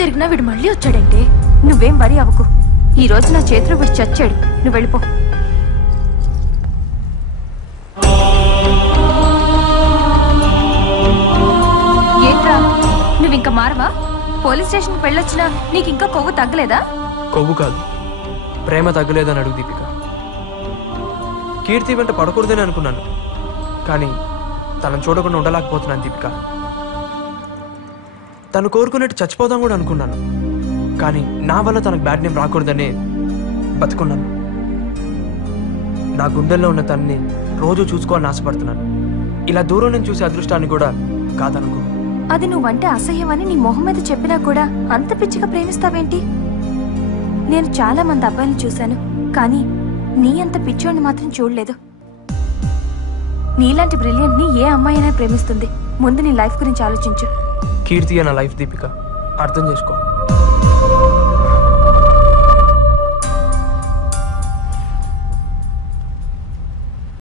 జరిగినా వీడు మళ్ళీ వచ్చాడంటే. నువ్వేం వరి అవ్వకు, ఈ రోజు నా చేతిలో వీడు చచ్చాడు. నువ్వు వెళ్ళిపో. ఏంట్రా నువ్వింక మారవా? పోలీస్ స్టేషన్కి వెళ్ళొచ్చినా నీకింకా కొవ్వు తగ్గలేదా? కొవ్వు కాదు, ప్రేమ తగ్గలేదని అడుగు దీపిక. కీర్తి వెంట పడకూడదని అనుకున్నాను, కానీ తనను చూడకుండా ఉండలేకపోతున్నాను దీపిక. తను కోరుకున్నట్టు చచ్చిపోదాం కూడా అనుకున్నాను, కానీ నా వల్ల తనకు బ్యాడ్ నేమ్ రాకూడదనే బతుకున్నాను. నా గుండెల్లో ఉన్న తనని రోజు చూసుకోవాలని ఆశపడుతున్నాను. ఇలా దూరం నుంచి చూసే అదృష్టాన్ని కూడా కాదనుకో. అది నువ్వంటే అసహ్యమని నీ మొహం మీద చెప్పినా కూడా అంత పిచ్చిగా ప్రేమిస్తావేంటి? నేను చాలా మంది అబ్బాయిని చూశాను, కానీ నీ అంత పిచ్చోడిని మాత్రం చూడలేదు. నీలాంటి బ్రిలియంట్ ని ఏ అమ్మాయి అయినా ప్రేమిస్తుంది. ముందు నీ లైఫ్ గురించి ఆలోచించు. కీర్తి నా లైఫ్ దీపిక, అర్థం చేసుకో.